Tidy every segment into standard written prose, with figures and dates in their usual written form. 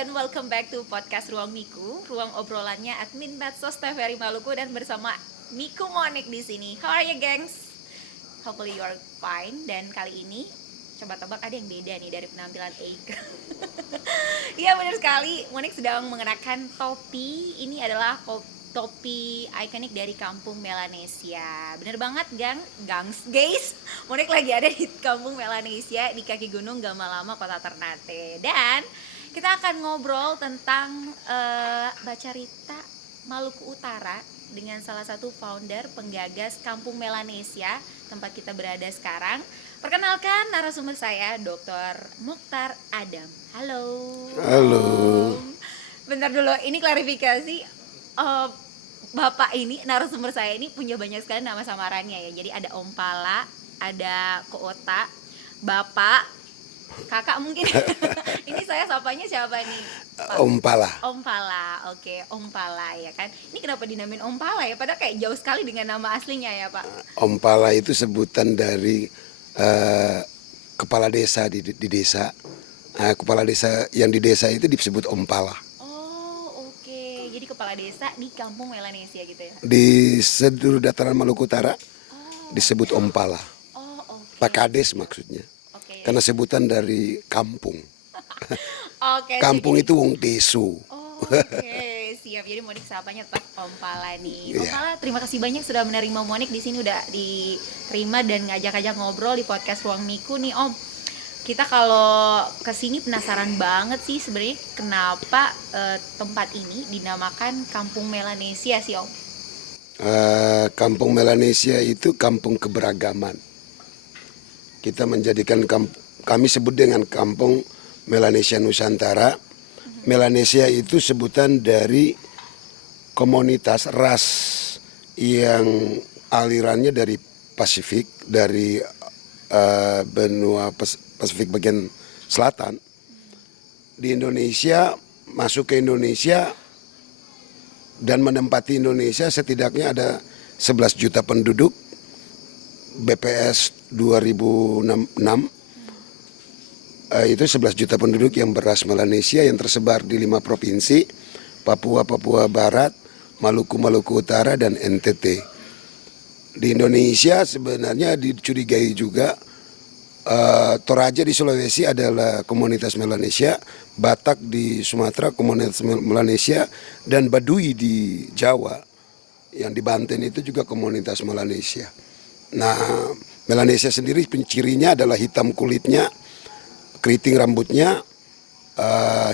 and welcome back to podcast Ruang Miku, ruang obrolannya admin Medsos TVRI Maluku dan bersama Miku Monik di sini. How are you, gengs? Hopefully you are fine. Dan kali ini coba tebak ada yang beda nih dari penampilan Eike. Iya benar sekali, Monik sedang mengenakan topi. Ini adalah topi ikonik dari kampung Melanesia. Bener banget, guys. Monik lagi ada di kampung Melanesia di kaki gunung Gamalama, Kota Ternate. Dan kita akan ngobrol tentang Bacarita Maluku Utara dengan salah satu founder penggagas Kampung Melanesia tempat kita berada sekarang. Perkenalkan narasumber saya, Dr. Mokhtar Adam. Halo. Halo. Bentar dulu, ini klarifikasi. Bapak ini, narasumber saya ini punya banyak sekali nama samarannya ya. Jadi ada Om Pala, ada Koota, Bapak, Kakak mungkin. Ini saya sapanya siapa nih, Pak? Om Pala. Om Pala, oke, Om Pala ya kan. Ini kenapa dinamain Om Pala ya? Padahal kayak jauh sekali dengan nama aslinya ya, Pak. Om Pala itu sebutan dari kepala desa di desa. Kepala desa yang di desa itu disebut Om Pala. Oh, oke. Jadi kepala desa di Kampung Melanesia gitu ya? Di seluruh dataran Maluku Utara disebut Om Pala. Oh, oke. Pak Kades maksudnya. Oke. Karena sebutan dari kampung. Oke. Kampung jadi, itu wong desu. Oke, siap. Jadi Monik sapanya tetap Om Pala nih. Om Pala, terima kasih banyak sudah menerima Monik di sini, udah diterima dan ngajak-ngajak ngobrol di podcast Ruang Miku nih, Om. Kita kalau kesini penasaran banget sih sebenarnya kenapa tempat ini dinamakan Kampung Melanesia sih, Om. Kampung Melanesia itu kampung keberagaman. Kita menjadikan kami sebut dengan Kampung Melanesia Nusantara. Melanesia itu sebutan dari komunitas ras yang alirannya dari Pasifik, dari benua Pasifik bagian selatan. Di Indonesia, masuk ke Indonesia dan menempati Indonesia setidaknya ada 11 juta penduduk. BPS 2006 itu 11 juta penduduk yang beras Melanesia yang tersebar di 5 provinsi, Papua Barat, Maluku Utara, dan NTT. Di Indonesia sebenarnya dicurigai juga Toraja di Sulawesi adalah komunitas Melanesia, Batak di Sumatera komunitas Melanesia, dan Baduy di Jawa yang di Banten itu juga komunitas Melanesia. Nah, Melanesia sendiri cirinya adalah hitam kulitnya, keriting rambutnya,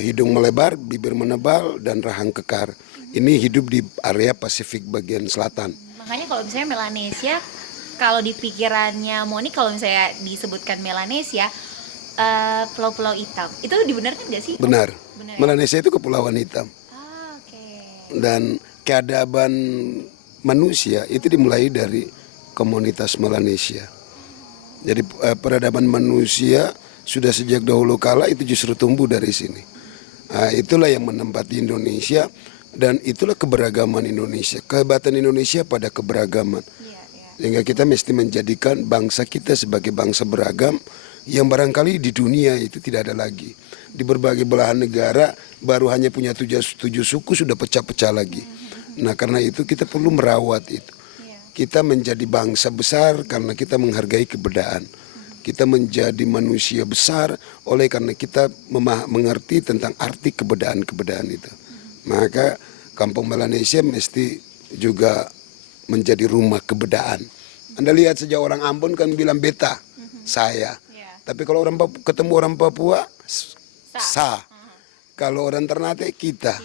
hidung melebar, bibir menebal, dan rahang kekar. Ini hidup di area Pasifik bagian selatan. Makanya kalau misalnya Melanesia, kalau di pikirannya Monik, kalau misalnya disebutkan Melanesia, pulau-pulau hitam, itu dibenarkan nggak sih? Benar. Benar. Melanesia itu kepulauan hitam. Oke. Dan keadaban manusia itu dimulai dari komunitas Melanesia. Jadi peradaban manusia sudah sejak dahulu kala itu justru tumbuh dari sini. Itulah yang menempati Indonesia dan itulah keberagaman Indonesia. Kehebatan Indonesia pada keberagaman. Sehingga kita mesti menjadikan bangsa kita sebagai bangsa beragam yang barangkali di dunia itu tidak ada lagi. Di berbagai belahan negara baru hanya punya 7 suku sudah pecah-pecah lagi. Nah karena itu kita perlu merawat itu. Kita menjadi bangsa besar karena kita menghargai kebedaan. Kita menjadi manusia besar oleh karena kita mengerti tentang arti kebedaan-kebedaan itu. Maka Kampung Melanesia mesti juga menjadi rumah kebedaan. Anda lihat sejak orang Ambon kan bilang beta, saya. Tapi kalau ketemu orang Papua, sa. Kalau orang Ternate, kita.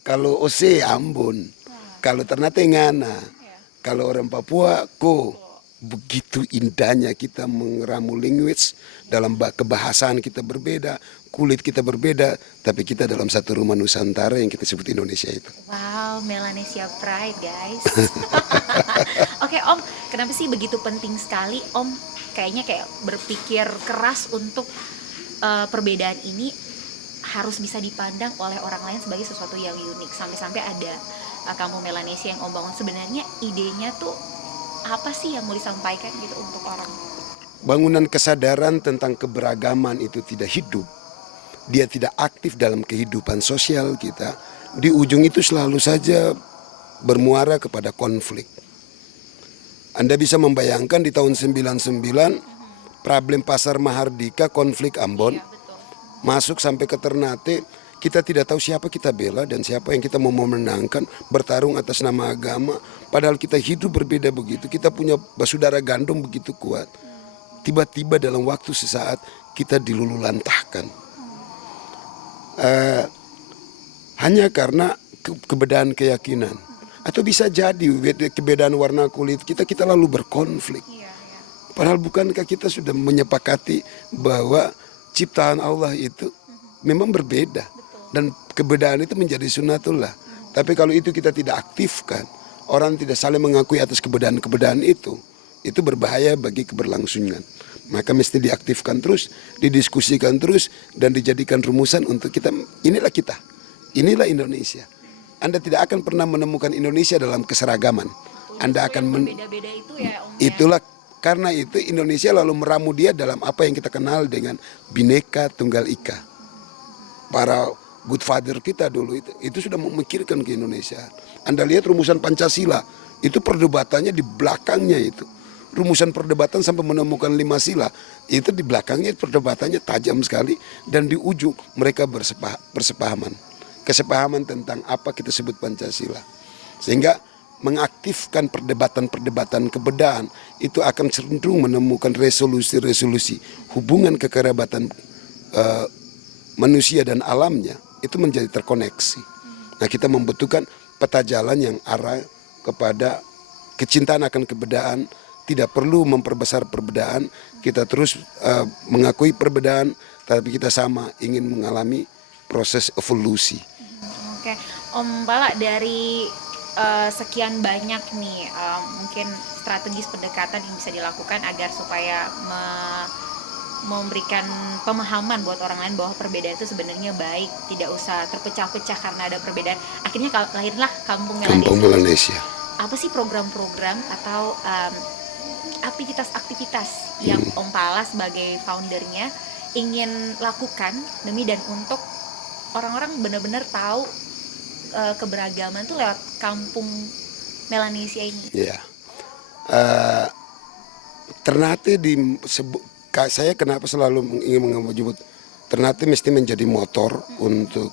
Kalau Ose, Ambon. Kalau Ternate, ngana. Kalau orang Papua, ko. Begitu indahnya kita meramu language, dalam kebahasaan kita berbeda, kulit kita berbeda, tapi kita dalam satu rumah Nusantara yang kita sebut Indonesia itu. Wow, Melanesia Pride, guys. Oke, Om, kenapa sih begitu penting sekali Om kayaknya kayak berpikir keras untuk perbedaan ini harus bisa dipandang oleh orang lain sebagai sesuatu yang unik, sampai-sampai ada Kampung Melanesia yang Om bangun. Sebenarnya idenya tuh apa sih yang mau disampaikan gitu untuk orang? Bangunan kesadaran tentang keberagaman itu tidak hidup dia tidak aktif dalam kehidupan sosial kita, di ujung itu selalu saja bermuara kepada konflik. Anda bisa membayangkan di tahun 99 problem Pasar Mahardika, konflik Ambon, Iya, betul. masuk sampai ke Ternate, kita tidak tahu siapa kita bela dan siapa yang kita mau memenangkan, bertarung atas nama agama. Padahal kita hidup berbeda begitu, kita punya basudara gandum begitu kuat. Tiba-tiba dalam waktu sesaat kita dilululantahkan. Hanya karena kebedaan keyakinan. Atau bisa jadi kebedaan warna kulit kita lalu berkonflik. Iya, iya. Padahal bukankah kita sudah menyepakati bahwa ciptaan Allah itu memang berbeda. Dan kebedaan itu menjadi sunnatullah. Tapi kalau itu kita tidak aktifkan, orang tidak saling mengakui atas kebedaan-kebedaan itu berbahaya bagi keberlangsungan. Maka mesti diaktifkan terus, didiskusikan terus, dan dijadikan rumusan untuk kita, inilah Indonesia. Anda tidak akan pernah menemukan Indonesia dalam keseragaman. Anda akan Berbeda-beda itu ya Om. itulah karena itu Indonesia lalu meramu dia dalam apa yang kita kenal dengan Bhinneka Tunggal Ika. Para good father kita dulu itu sudah memikirkan ke Indonesia. Anda lihat rumusan Pancasila, itu perdebatannya di belakangnya itu. Rumusan perdebatan sampai menemukan 5 sila, itu di belakangnya perdebatannya tajam sekali. Dan di ujung mereka bersepahaman. Kesepahaman tentang apa kita sebut Pancasila. Sehingga mengaktifkan perdebatan-perdebatan kebedaan itu akan cenderung menemukan resolusi-resolusi hubungan kekerabatan manusia dan alamnya itu menjadi terkoneksi. Nah, kita membutuhkan peta jalan yang arah kepada kecintaan akan kebedaan, tidak perlu memperbesar perbedaan, kita terus mengakui perbedaan, tapi kita sama ingin mengalami proses evolusi. Oke, Om Pala, dari sekian banyak nih mungkin strategis pendekatan yang bisa dilakukan agar supaya memberikan pemahaman buat orang lain bahwa perbedaan itu sebenarnya baik, tidak usah terpecah-pecah karena ada perbedaan. Akhirnya lahirlah Kampung Melanesia. Apa sih program-program atau aktivitas-aktivitas yang Om Pala sebagai foundernya ingin lakukan demi dan untuk orang-orang benar-benar tahu keberagaman itu lewat Kampung Melanesia ini? Iya. Ternate saya kenapa selalu ingin menyebut Ternate mesti menjadi motor untuk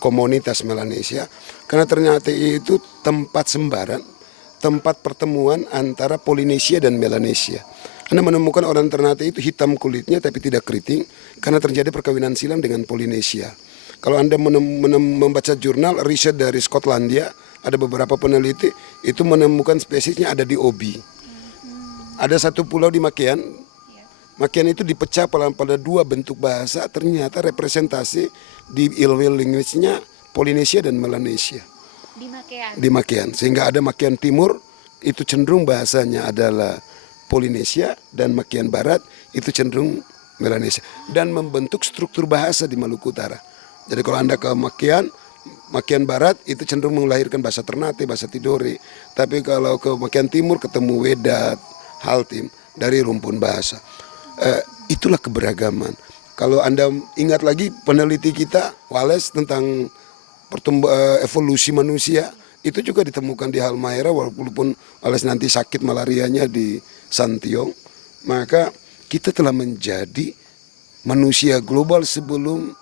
komunitas Melanesia, karena Ternate itu tempat sembaran, tempat pertemuan antara Polinesia dan Melanesia. Anda menemukan orang Ternate itu hitam kulitnya tapi tidak keriting karena terjadi perkawinan silang dengan Polinesia. Kalau Anda membaca jurnal riset dari Skotlandia, ada beberapa peneliti itu menemukan spesiesnya ada di Obi. Ada satu pulau di Makian. Makian itu dipecah pada 2 bentuk bahasa, ternyata representasi di ilmu linguisnya Polinesia dan Melanesia. Di Makian. Sehingga ada Makian Timur, itu cenderung bahasanya adalah Polinesia, dan Makian Barat itu cenderung Melanesia. Dan membentuk struktur bahasa di Maluku Utara. Jadi kalau Anda ke Makian Barat itu cenderung melahirkan bahasa Ternate, bahasa Tidore. Tapi kalau ke Makian Timur ketemu Wedat, Haltim dari rumpun bahasa. Itulah keberagaman. Kalau Anda ingat lagi peneliti kita Wallace tentang evolusi manusia, itu juga ditemukan di Halmahera, walaupun Wallace nanti sakit malarianya di Santiong. Maka kita telah menjadi manusia global sebelum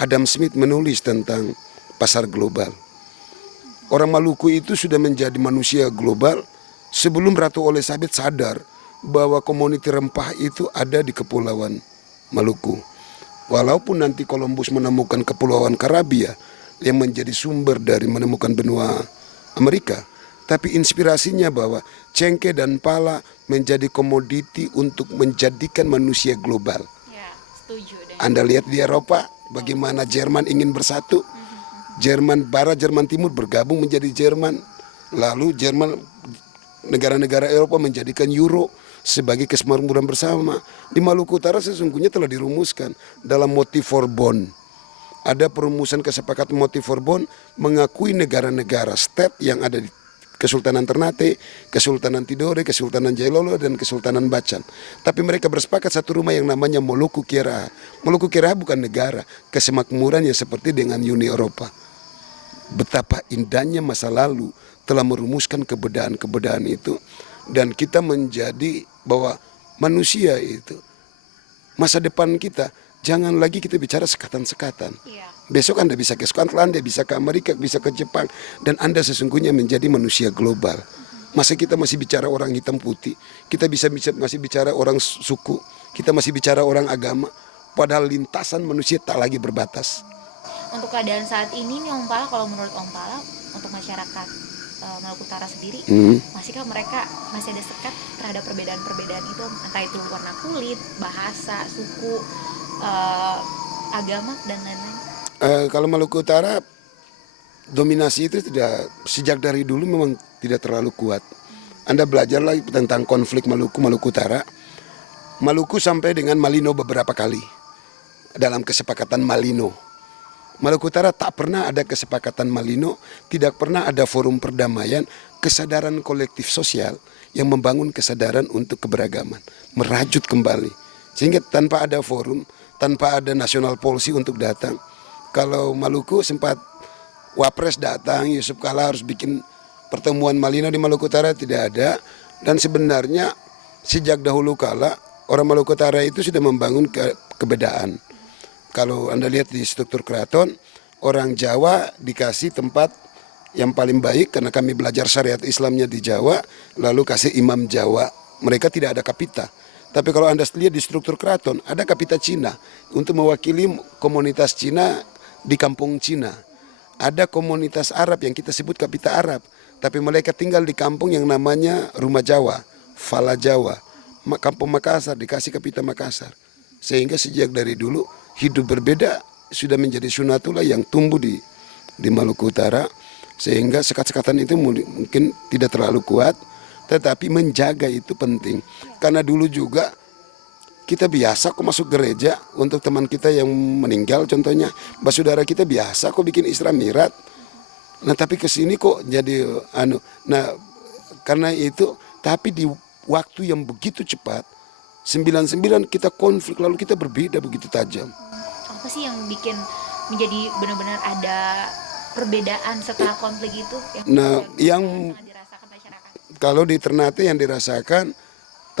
Adam Smith menulis tentang pasar global. Orang Maluku itu sudah menjadi manusia global sebelum Ratu Elizabeth sadar bahwa komuniti rempah itu ada di Kepulauan Maluku. Walaupun nanti Columbus menemukan Kepulauan Karibia yang menjadi sumber dari menemukan benua Amerika, tapi inspirasinya bahwa cengkeh dan pala menjadi komoditi untuk menjadikan manusia global. Ya, setuju deh. Anda lihat di Eropa bagaimana Jerman ingin bersatu. Jerman Barat, Jerman Timur bergabung menjadi Jerman. Lalu negara-negara Eropa menjadikan Euro sebagai kesemakmuran bersama. Di Maluku Utara sesungguhnya telah dirumuskan dalam motif Forbon. Ada perumusan kesepakatan motif Forbon mengakui negara-negara state yang ada di Kesultanan Ternate, Kesultanan Tidore, Kesultanan Jailolo, dan Kesultanan Bacan. Tapi mereka bersepakat satu rumah yang namanya Moluku Keraha. Moluku Keraha bukan negara, kesemakmuran yang seperti dengan Uni Eropa. Betapa indahnya masa lalu telah merumuskan kebedaan-kebedaan itu, dan kita menjadi bahwa manusia itu masa depan kita, jangan lagi kita bicara sekatan-sekatan. Iya. Besok Anda bisa ke Scotland, Anda bisa ke Amerika, bisa ke Jepang, dan Anda sesungguhnya menjadi manusia global. Masa kita masih bicara orang hitam putih, kita masih bicara orang suku, kita masih bicara orang agama, padahal lintasan manusia tak lagi berbatas. Untuk keadaan saat ini nih Om Pala, kalau menurut Om Pala, untuk masyarakat Maluku Utara sendiri, masihkah mereka masih ada sekat terhadap perbedaan-perbedaan itu, entah itu warna kulit, bahasa, suku, agama, dan lain-lain? Kalau Maluku Utara, dominasi itu tidak, sejak dari dulu memang tidak terlalu kuat. Anda belajar lagi tentang konflik Maluku Utara. Maluku sampai dengan Malino beberapa kali dalam kesepakatan Malino. Maluku Utara tak pernah ada kesepakatan Malino, tidak pernah ada forum perdamaian, kesadaran kolektif sosial yang membangun kesadaran untuk keberagaman, merajut kembali. Sehingga tanpa ada forum, tanpa ada national policy untuk datang. Kalau Maluku sempat Wapres datang, Yusuf Kala harus bikin pertemuan Malino di Maluku Utara, tidak ada. Dan sebenarnya sejak dahulu kala orang Maluku Utara itu sudah membangun kebedaan. Kalau Anda lihat di struktur keraton, orang Jawa dikasih tempat yang paling baik karena kami belajar syariat Islamnya di Jawa, lalu kasih imam Jawa. Mereka tidak ada kapita. Tapi kalau Anda lihat di struktur keraton, ada kapita Cina untuk mewakili komunitas Cina di kampung Cina. Ada komunitas Arab yang kita sebut kapita Arab, tapi mereka tinggal di kampung yang namanya Rumah Jawa, Fala Jawa. Kampung Makassar dikasih kapita Makassar. Sehingga sejak dari dulu hidup berbeda sudah menjadi sunatullah yang tumbuh di Maluku Utara, sehingga sekat-sekatan itu mungkin tidak terlalu kuat, tetapi menjaga itu penting. Karena dulu juga kita biasa kok masuk gereja untuk teman kita yang meninggal, contohnya saudara kita biasa kok bikin Isra Mi'raj. Nah tapi kesini kok jadi nah karena itu, tapi di waktu yang begitu cepat 99 kita konflik, lalu kita berbeda begitu tajam. Apa sih yang bikin menjadi benar-benar ada perbedaan setelah konflik itu? Yang dirasakan masyarakat? Kalau di Ternate yang dirasakan,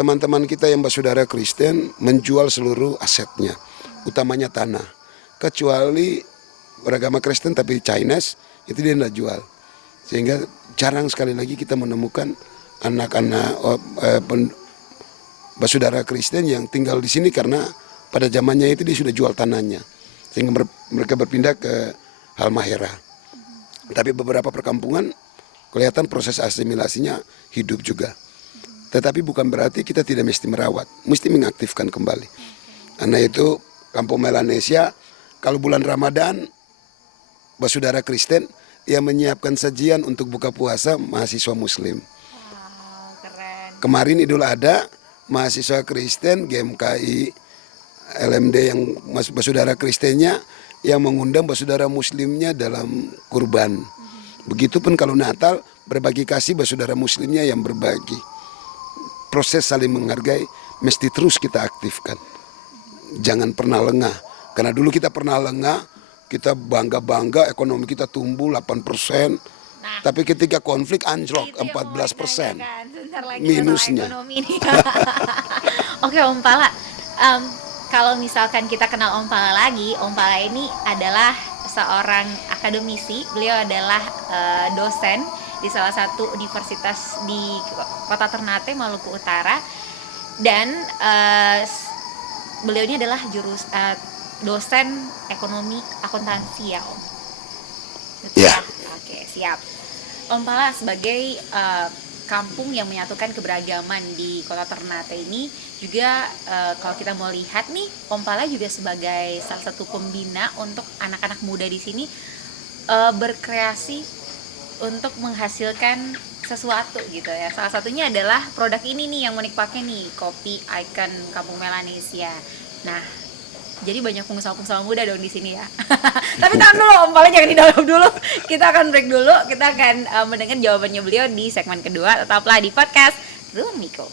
teman-teman kita yang bersaudara Kristen menjual seluruh asetnya, utamanya tanah. Kecuali beragama Kristen tapi Chinese, itu dia tidak jual. Sehingga jarang sekali lagi kita menemukan anak-anak bersaudara Kristen yang tinggal di sini karena pada zamannya itu dia sudah jual tanahnya, sehingga mereka berpindah ke Halmahera. Tapi beberapa perkampungan kelihatan proses asimilasinya hidup juga. Tetapi bukan berarti kita tidak mesti merawat, mesti mengaktifkan kembali. Karena itu Kampung Melanesia, kalau bulan Ramadan bersaudara Kristen yang menyiapkan sajian untuk buka puasa mahasiswa Muslim. Wow, keren. Kemarin Idul Adha, mahasiswa Kristen, GMKI, LMD yang bersaudara Kristennya yang mengundang bersaudara Muslimnya dalam kurban. Begitupun kalau Natal, berbagi kasih bersaudara Muslimnya yang berbagi. Proses saling menghargai mesti terus kita aktifkan. Jangan pernah lengah. Karena dulu kita pernah lengah, kita bangga-bangga ekonomi kita tumbuh 8%. Nah, tapi ketika konflik anjlok 14%. Minusnya. Oke Om Pala, kalau misalkan kita kenal Om Pala lagi, Om Pala ini adalah seorang akademisi. Beliau adalah dosen di salah satu universitas di Kota Ternate, Maluku Utara. Dan beliau ini adalah dosen ekonomi akuntansi ya Om? Betul ya. Oke, siap. Om Pala sebagai kampung yang menyatukan keberagaman di Kota Ternate ini juga kalau kita mau lihat nih, Om Pala juga sebagai salah satu pembina untuk anak-anak muda di sini berkreasi untuk menghasilkan sesuatu gitu ya. Salah satunya adalah produk ini nih yang Monik pakai nih, kopi Icon Kampung Melanesia. Nah, Jadi banyak pengusaha-pengusaha muda dong di sini ya. Tapi tahan dulu, Om Pala jangan dijawab dulu. Kita akan break dulu. Kita akan mendengar jawabannya beliau di segmen kedua. Tetaplah di podcast Ruang Miko.